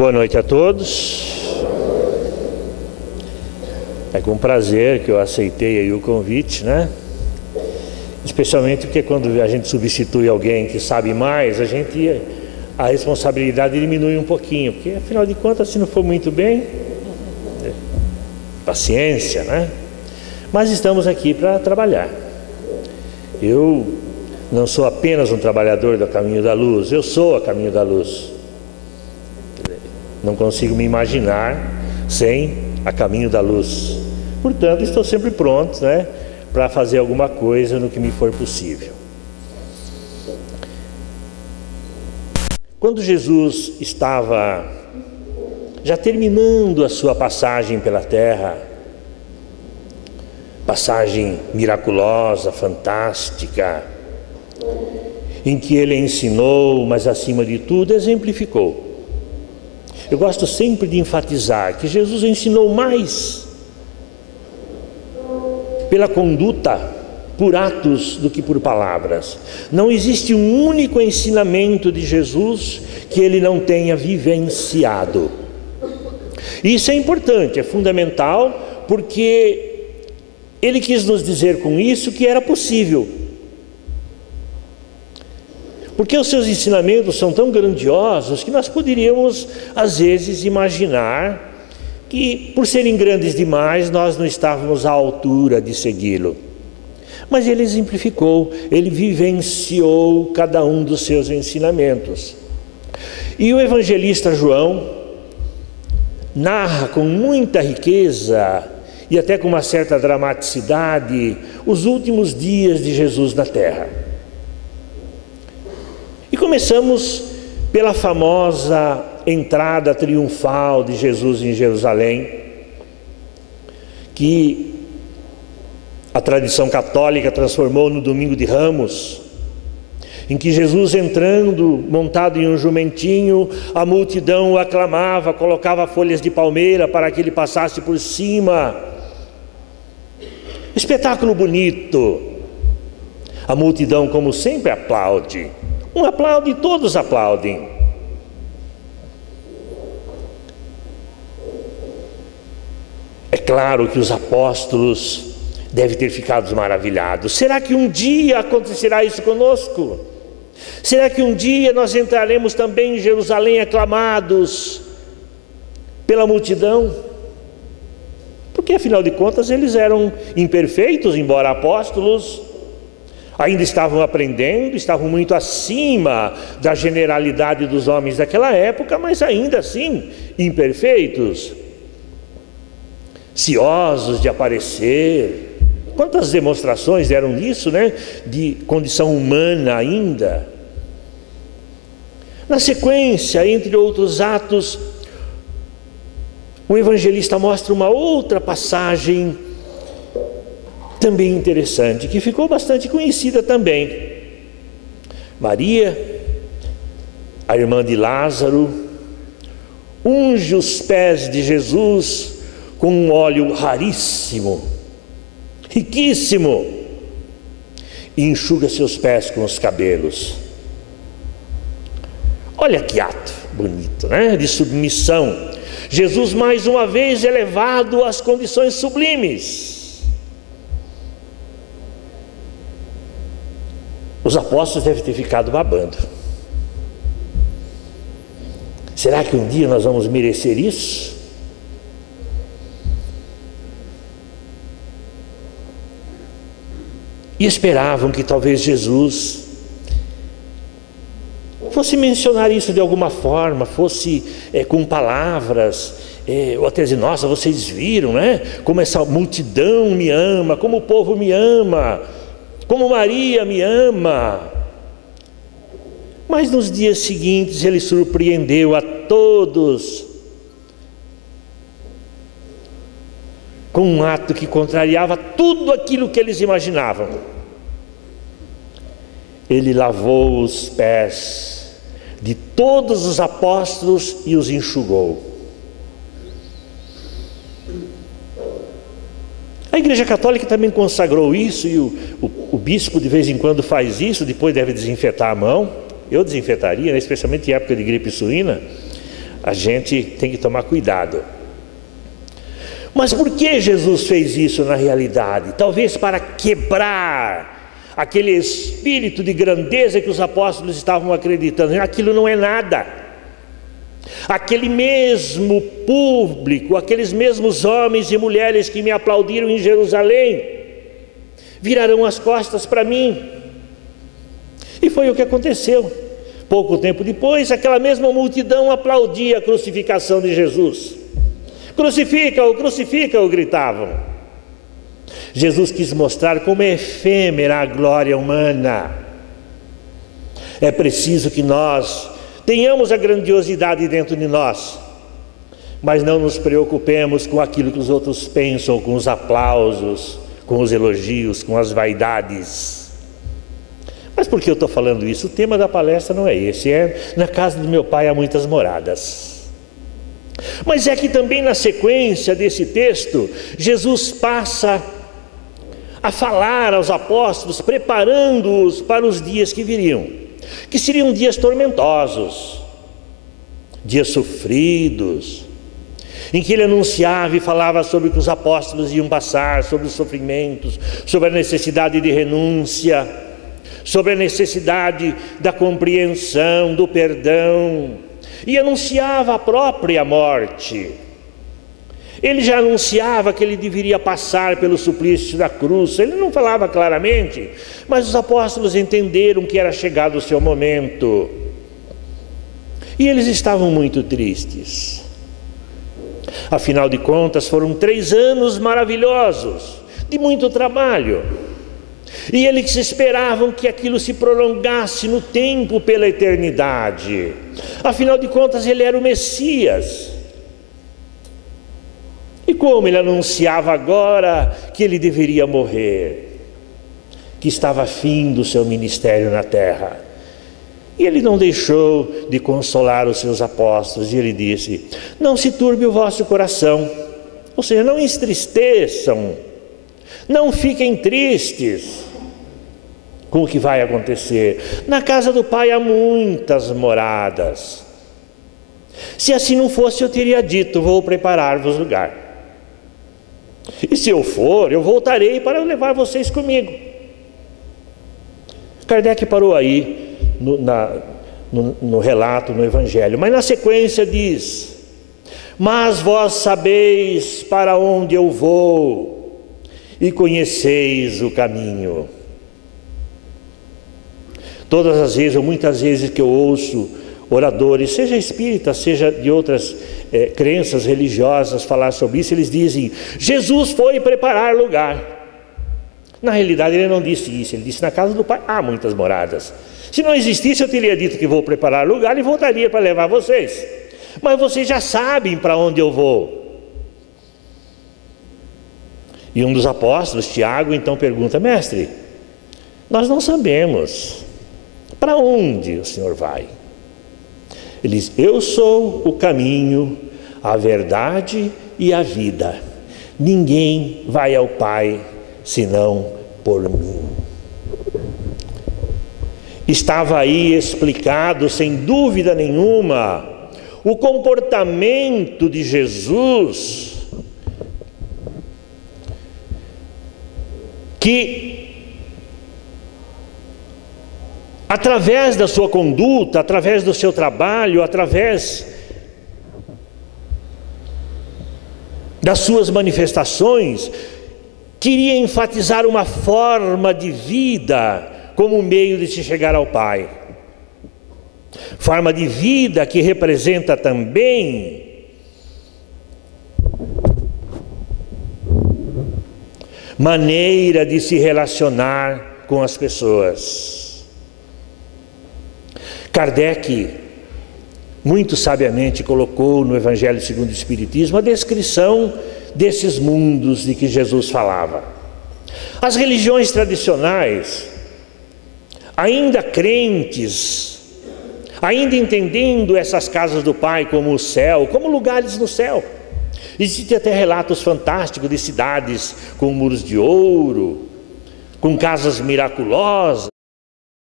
Boa noite a todos. É com prazer que eu aceitei aí o convite, né? Especialmente porque quando a gente substitui alguém que sabe mais, a responsabilidade diminui um pouquinho, porque afinal de contas, se não for muito bem, paciência, né? Mas estamos aqui para trabalhar. Eu não sou apenas um trabalhador do Caminho da Luz, eu sou a Caminho da Luz. Não consigo me imaginar sem a Caminho da Luz. Portanto, estou sempre pronto, né, para fazer alguma coisa no que me for possível. Quando Jesus estava já terminando a sua passagem pela terra, passagem miraculosa, fantástica, em que ele ensinou, mas acima de tudo exemplificou. Eu gosto sempre de enfatizar que Jesus ensinou mais pela conduta, por atos, do que por palavras. Não existe um único ensinamento de Jesus que ele não tenha vivenciado. Isso é importante, é fundamental, porque ele quis nos dizer com isso que era possível. Porque os seus ensinamentos são tão grandiosos que nós poderíamos, às vezes, imaginar que, por serem grandes demais, nós não estávamos à altura de segui-lo. Mas ele exemplificou, ele vivenciou cada um dos seus ensinamentos. E o evangelista João narra com muita riqueza e até com uma certa dramaticidade os últimos dias de Jesus na terra. E começamos pela famosa entrada triunfal de Jesus em Jerusalém, que a tradição católica transformou no Domingo de Ramos, em que Jesus entrando, montado em um jumentinho, a multidão o aclamava, colocava folhas de palmeira para que ele passasse por cima. Espetáculo bonito. A multidão, como sempre, aplaude. Um aplaude e todos aplaudem. É claro que os apóstolos devem ter ficado maravilhados. Será que um dia acontecerá isso conosco? Será que um dia nós entraremos também em Jerusalém aclamados pela multidão? Porque afinal de contas eles eram imperfeitos, embora apóstolos. Ainda estavam aprendendo, estavam muito acima da generalidade dos homens daquela época, mas ainda assim imperfeitos, ciosos de aparecer. Quantas demonstrações deram disso, né? De condição humana ainda. Na sequência, entre outros atos, o evangelista mostra uma outra passagem também interessante, que ficou bastante conhecida também. Maria, a irmã de Lázaro, unge os pés de Jesus com um óleo raríssimo, riquíssimo, e enxuga seus pés com os cabelos. Olha que ato bonito, né? De submissão. Jesus mais uma vez elevado às condições sublimes. Os apóstolos devem ter ficado babando. Será que um dia nós vamos merecer isso? E esperavam que talvez Jesus fosse mencionar isso de alguma forma, fosse com palavras, ou até dizer, nossa, vocês viram, né? Como essa multidão me ama, como o povo me ama, como Maria me ama. Mas nos dias seguintes ele surpreendeu a todos com um ato que contrariava tudo aquilo que eles imaginavam. Ele lavou os pés de todos os apóstolos e os enxugou. A Igreja Católica também consagrou isso, e o bispo de vez em quando faz isso, depois deve desinfetar a mão. Eu desinfetaria, né, especialmente em época de gripe suína. A gente tem que tomar cuidado. Mas por que Jesus fez isso na realidade? Talvez para quebrar aquele espírito de grandeza que os apóstolos estavam acreditando. Aquilo não é nada. Aquele mesmo público, aqueles mesmos homens e mulheres que me aplaudiram em Jerusalém, virarão as costas para mim. E foi o que aconteceu. Pouco tempo depois, aquela mesma multidão aplaudia a crucificação de Jesus. Crucifica-o, crucifica-o, gritavam. Jesus quis mostrar como é efêmera a glória humana. É preciso que nós tenhamos a grandiosidade dentro de nós, mas não nos preocupemos com aquilo que os outros pensam, com os aplausos, com os elogios, com as vaidades. Mas por que eu estou falando isso? O tema da palestra não é esse, é na casa do meu pai há muitas moradas. Mas é que também na sequência desse texto, Jesus passa a falar aos apóstolos, preparando-os para os dias que viriam, que seriam dias tormentosos, dias sofridos, em que ele anunciava e falava sobre o que os apóstolos iam passar, sobre os sofrimentos, sobre a necessidade de renúncia, sobre a necessidade da compreensão, do perdão, e anunciava a própria morte. Ele já anunciava que ele deveria passar pelo suplício da cruz. Ele não falava claramente, mas os apóstolos entenderam que era chegado o seu momento. E eles estavam muito tristes. Afinal de contas, foram 3 anos maravilhosos, de muito trabalho. E eles esperavam que aquilo se prolongasse no tempo pela eternidade. Afinal de contas, ele era o Messias. E como ele anunciava agora que ele deveria morrer, que estava fim do seu ministério na terra. E ele não deixou de consolar os seus apóstolos, e ele disse: não se turbe o vosso coração, ou seja, não entristeçam, não fiquem tristes com o que vai acontecer. Na casa do Pai há muitas moradas. Se assim não fosse, eu teria dito: vou preparar-vos lugar. E se eu for, eu voltarei para levar vocês comigo. Kardec parou aí no relato, no Evangelho, mas na sequência diz: mas vós sabeis para onde eu vou e conheceis o caminho. Todas as vezes, ou muitas vezes que eu ouço oradores, seja espíritas, seja de outras crenças religiosas, falar sobre isso, eles dizem: Jesus foi preparar lugar. Na realidade ele não disse isso, ele disse: na casa do Pai há muitas moradas. Se não existisse, eu teria dito que vou preparar lugar e voltaria para levar vocês. Mas vocês já sabem para onde eu vou. E um dos apóstolos, Tiago, então pergunta: mestre, nós não sabemos para onde o Senhor vai. Ele diz: eu sou o caminho, a verdade e a vida. Ninguém vai ao Pai senão por mim. Estava aí explicado, sem dúvida nenhuma, o comportamento de Jesus, que através da sua conduta, através do seu trabalho, através das suas manifestações, queria enfatizar uma forma de vida como meio de se chegar ao Pai. Forma de vida que representa também maneira de se relacionar com as pessoas. Kardec muito sabiamente colocou no Evangelho segundo o Espiritismo a descrição desses mundos de que Jesus falava. As religiões tradicionais, ainda crentes, ainda entendendo essas casas do Pai como o céu, como lugares no céu. Existem até relatos fantásticos de cidades com muros de ouro, com casas miraculosas,